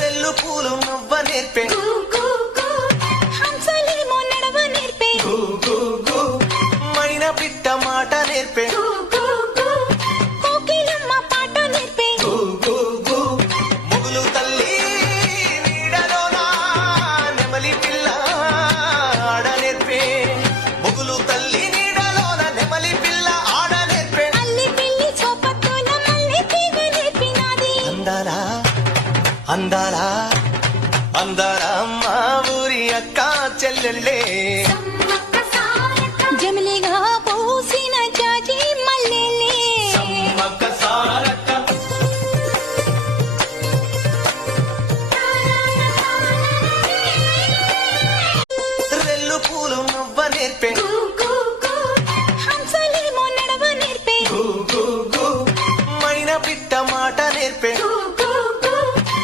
రెల్లు పూలు నవ్వ నేర్పే హంసలేమో నడవ నేర్పే మైన పిట్ట మాట నేర్పే కోకిలమ్మ పాట నేర్పే ముగులు తల్లి నీడలోన నెమలి పిల్ల ఆడ నేర్పే ముగులు తల్లి నీడలోన నెమలి పిల్ల ఆడ నేర్పే అల్లి పిల్లి చోపత్తుల మల్లె తీగ నేర్పినాది అందాలా అందాలా అందాలా మా ఊరి అక్క చెల్లెళ్ళే జమిలిగా పో